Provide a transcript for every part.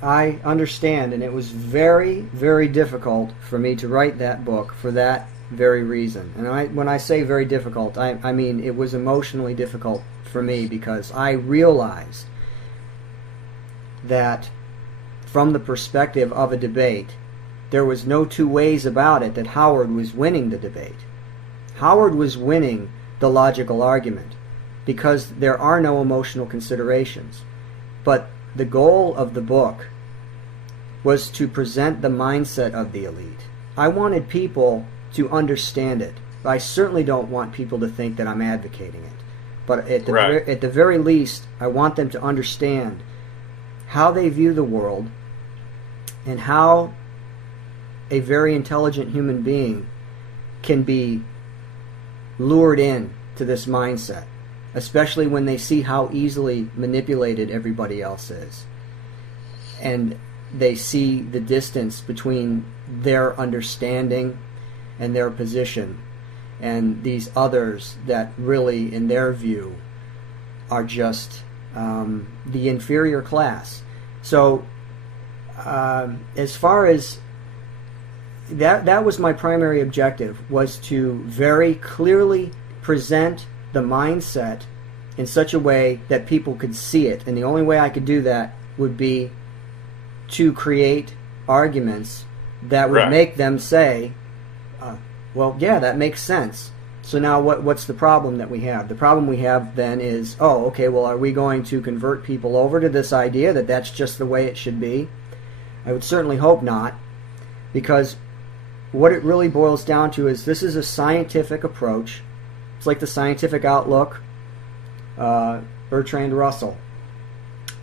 I understand, and it was very, very difficult for me to write that book for that very reason. And when I say very difficult, I mean it was emotionally difficult for me, because I realized that from the perspective of a debate, there was no two ways about it that Howard was winning the debate. Howard was winning the logical argument because there are no emotional considerations. But the goal of the book was to present the mindset of the elite. I wanted people to understand it. I certainly don't want people to think that I'm advocating it. But at the very least, I want them to understand how they view the world and how a very intelligent human being can be lured in to this mindset, especially when they see how easily manipulated everybody else is. And they see the distance between their understanding and their position and these others that really, in their view, are just the inferior class. So as far as that was my primary objective, was to very clearly present the mindset in such a way that people could see it. And the only way I could do that would be to create arguments that would make them say, well, yeah, that makes sense. So now what's the problem that we have? The problem we have then is, oh, okay, well, are we going to convert people over to this idea that that's just the way it should be? I would certainly hope not, because what it really boils down to is this is a scientific approach. It's like the scientific outlook, Bertrand Russell,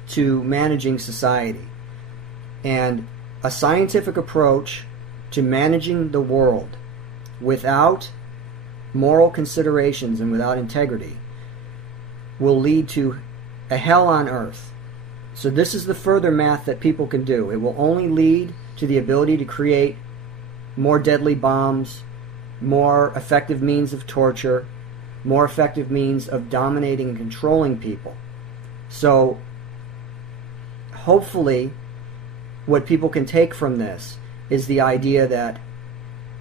to managing society. And a scientific approach to managing the world without moral considerations and without integrity will lead to a hell on earth. So this is the further math that people can do. It will only lead to the ability to create more deadly bombs, more effective means of torture, more effective means of dominating and controlling people. So hopefully what people can take from this is the idea that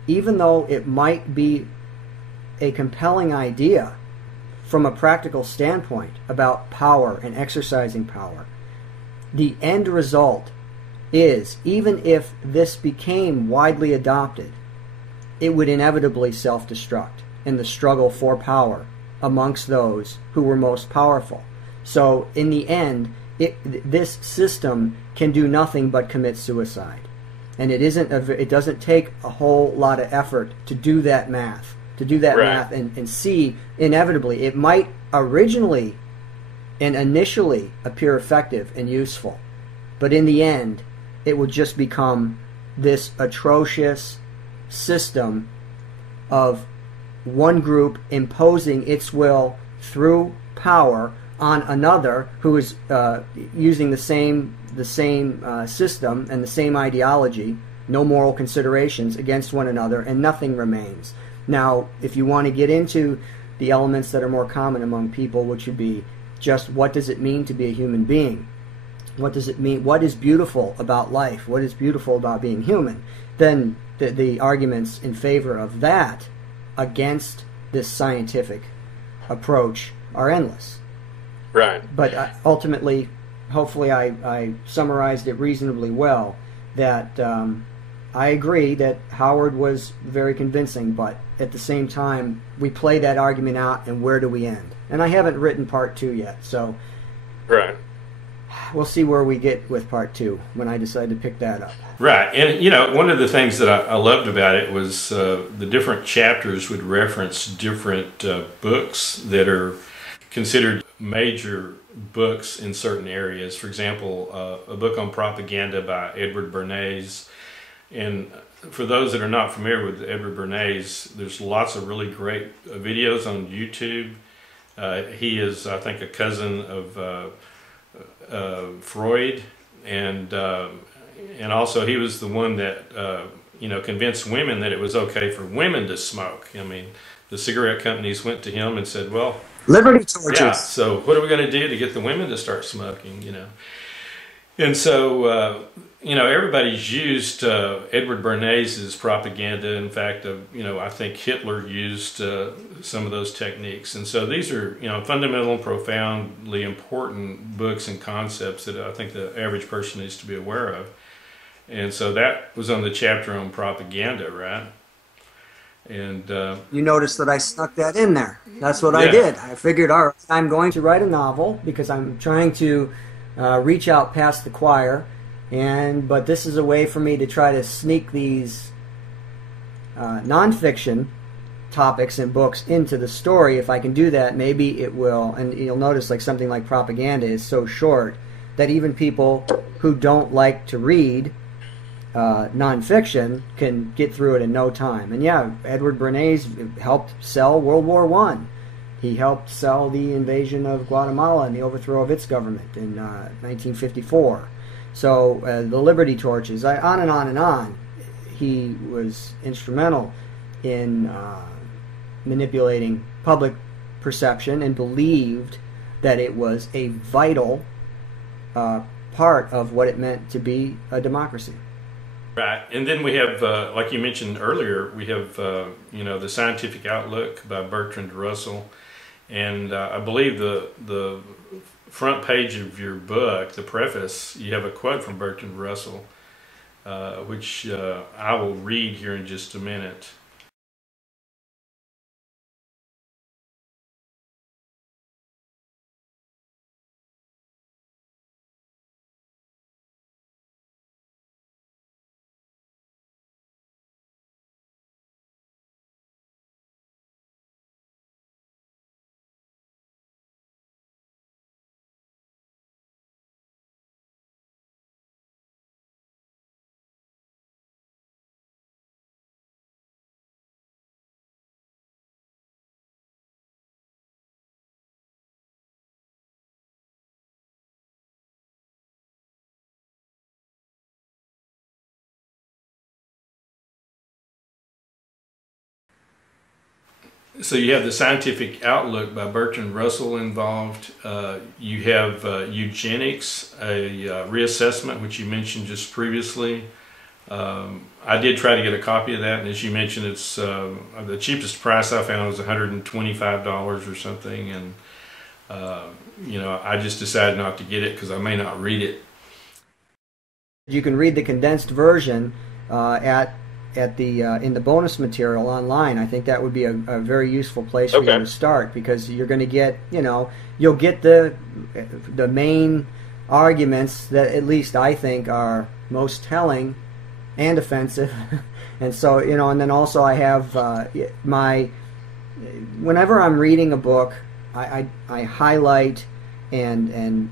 even though it might be a compelling idea from a practical standpoint about power and exercising power, the end result is, even if this became widely adopted, it would inevitably self-destruct in the struggle for power amongst those who were most powerful. So in the end, this system can do nothing but commit suicide. And it doesn't take a whole lot of effort to do that math, and see, inevitably, it might originally and initially appear effective and useful, but in the end, it would just become this atrocious system of one group imposing its will through power on another who is using the same system and the same ideology, no moral considerations, against one another, and nothing remains. Now, if you want to get into the elements that are more common among people, which would be just what does it mean to be a human being? What does it mean? What is beautiful about life? What is beautiful about being human? Then the arguments in favor of that against this scientific approach are endless. Right. But ultimately, hopefully I summarized it reasonably well, that I agree that Howard was very convincing, but at the same time, we play that argument out, and where do we end? And I haven't written part 2 yet, so we'll see where we get with part 2 when I decide to pick that up. Right. And, one of the things that I loved about it was the different chapters would reference different books that are considered major books in certain areas. For example, a book on propaganda by Edward Bernays. And for those that are not familiar with Edward Bernays, there's lots of really great videos on YouTube. He is, I think, a cousin of Freud, and also he was the one that convinced women that it was okay for women to smoke. I mean, the cigarette companies went to him and said, well, Liberty Yeah, torches. so what are we going to do to get the women to start smoking, And so, everybody's used Edward Bernays' propaganda. In fact, I think Hitler used some of those techniques. And so these are, fundamental, profoundly important books and concepts that I think the average person needs to be aware of. And so that was on the chapter on propaganda, right? And you notice that I snuck that in there. That's what I yeah. did. I figured, all right, I'm going to write a novel because I'm trying to reach out past the choir, but this is a way for me to try to sneak these nonfiction topics and books into the story. If I can do that, maybe it will. And you'll notice, like something like propaganda is so short that even people who don't like to read nonfiction can get through it in no time. And yeah, Edward Bernays helped sell World War I. He helped sell the invasion of Guatemala and the overthrow of its government in 1954. So the Liberty Torches, on and on and on. He was instrumental in manipulating public perception and believed that it was a vital part of what it meant to be a democracy. Right, and then we have, like you mentioned earlier, we have, The Scientific Outlook by Bertrand Russell. And I believe the front page of your book, the preface, you have a quote from Bertrand Russell, which I will read here in just a minute. So you have The Scientific Outlook by Bertrand Russell involved. You have Eugenics, a reassessment, which you mentioned just previously. I did try to get a copy of that, and as you mentioned, it's the cheapest price I found was $125 or something, and I just decided not to get it because I may not read it. You can read the condensed version in the bonus material online. I think that would be a very useful place for you to start, because you're going to get, you'll get the main arguments that at least I think are most telling and offensive. And so, and then also I have whenever I'm reading a book, I highlight and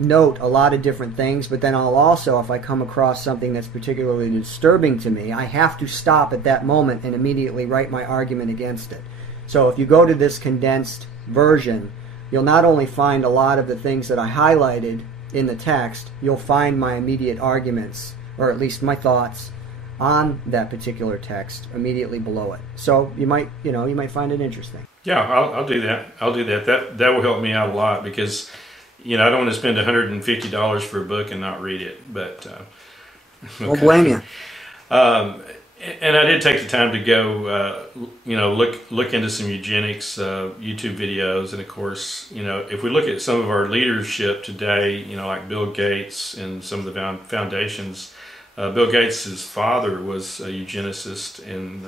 note a lot of different things, but then I'll also, if I come across something that's particularly disturbing to me, I have to stop at that moment and immediately write my argument against it. So if you go to this condensed version, you'll not only find a lot of the things that I highlighted in the text, you'll find my immediate arguments, or at least my thoughts on that particular text immediately below it. So you might find it interesting. Yeah, I'll do that. I'll do that. That will help me out a lot, because I don't want to spend $150 for a book and not read it. But okay. Don't blame you. And I did take the time to go, look into some eugenics YouTube videos, and of course, if we look at some of our leadership today, like Bill Gates and some of the foundations. Bill Gates' father was a eugenicist, and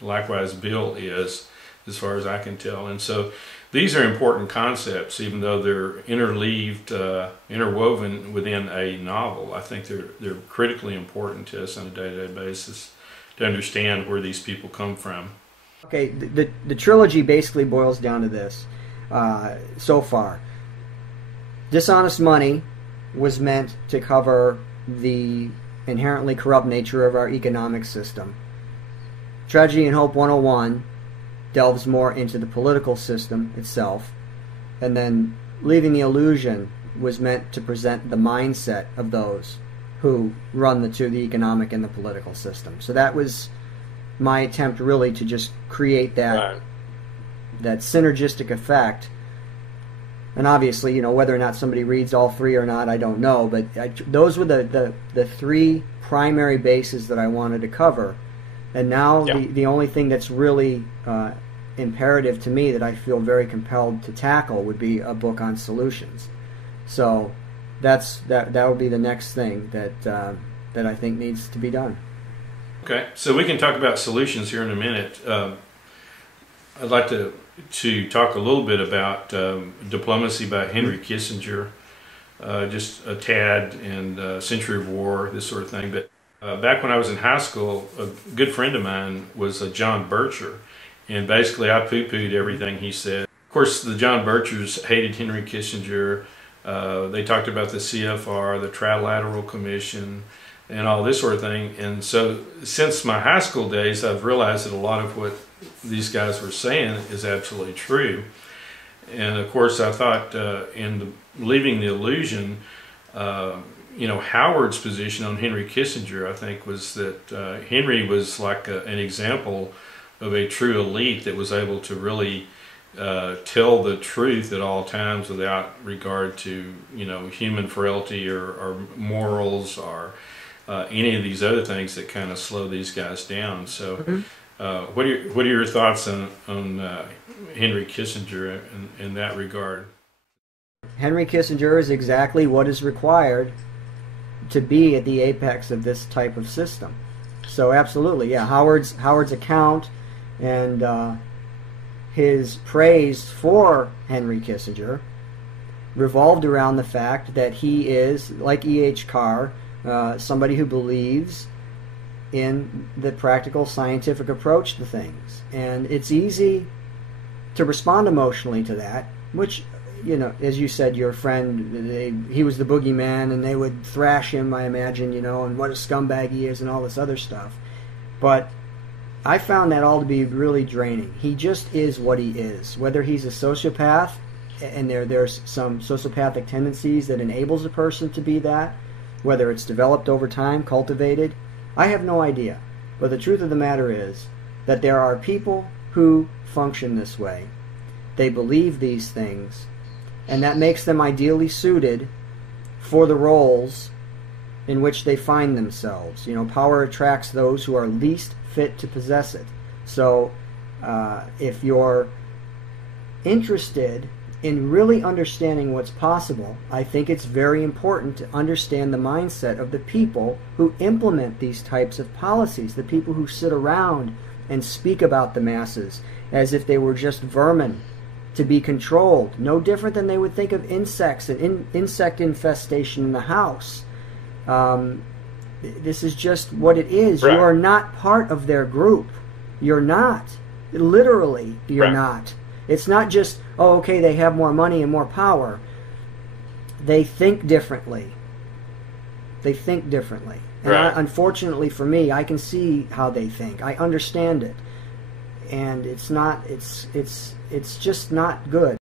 likewise Bill is, as far as I can tell. And so these are important concepts, even though they're interwoven within a novel. I think they're critically important to us on a day-to-day basis to understand where these people come from. Okay, the trilogy basically boils down to this so far. Dishonest Money was meant to cover the inherently corrupt nature of our economic system. Tragedy and Hope 101 delves more into the political system itself. And then Leaving the Illusion was meant to present the mindset of those who run the economic and the political system. So that was my attempt, really, to just create that that synergistic effect. And obviously, you know, whether or not somebody reads all three or not, I don't know. But those were the three primary bases that I wanted to cover. And now the only thing that's really imperative to me that I feel very compelled to tackle would be a book on solutions. So that would be the next thing that I think needs to be done. Okay, so we can talk about solutions here in a minute. I'd like to talk a little bit about Diplomacy by Henry Kissinger, just a tad, and Century of War, this sort of thing. But back when I was in high school, a good friend of mine was John Bircher, and basically I poo-pooed everything he said. Of course, the John Birchers hated Henry Kissinger. They talked about the CFR, the Trilateral Commission, and all this sort of thing. And so since my high school days, I've realized that a lot of what these guys were saying is absolutely true. And of course, I thought in Leaving the Illusion, you know, Howard's position on Henry Kissinger, I think, was that Henry was like an example of a true elite that was able to really tell the truth at all times without regard to, you know, human frailty or morals or any of these other things that kind of slow these guys down. So what are your thoughts on Henry Kissinger in that regard? Henry Kissinger is exactly what is required to be at the apex of this type of system. So absolutely, yeah, Howard's account and his praise for Henry Kissinger revolved around the fact that he is, like E.H. Carr, somebody who believes in the practical scientific approach to things. And it's easy to respond emotionally to that, which, you know, as you said, your friend, he was the boogeyman, and they would thrash him, I imagine, you know, and what a scumbag he is and all this other stuff. But I found that all to be really draining. He just is what he is. Whether he's a sociopath, and there's some sociopathic tendencies that enables a person to be that, whether it's developed over time, cultivated, I have no idea. But the truth of the matter is that there are people who function this way. They believe these things, and that makes them ideally suited for the roles in which they find themselves. You know, power attracts those who are least fit to possess it. So if you're interested in really understanding what's possible, I think it's very important to understand the mindset of the people who implement these types of policies, the people who sit around and speak about the masses as if they were just vermin to be controlled, no different than they would think of insects and insect infestation in the house. This is just what it is. Right. You are not part of their group. You're not. Literally, you're not. It's not just, oh, okay, they have more money and more power. They think differently. They think differently. And unfortunately for me, I can see how they think. I understand it. And it's just not good.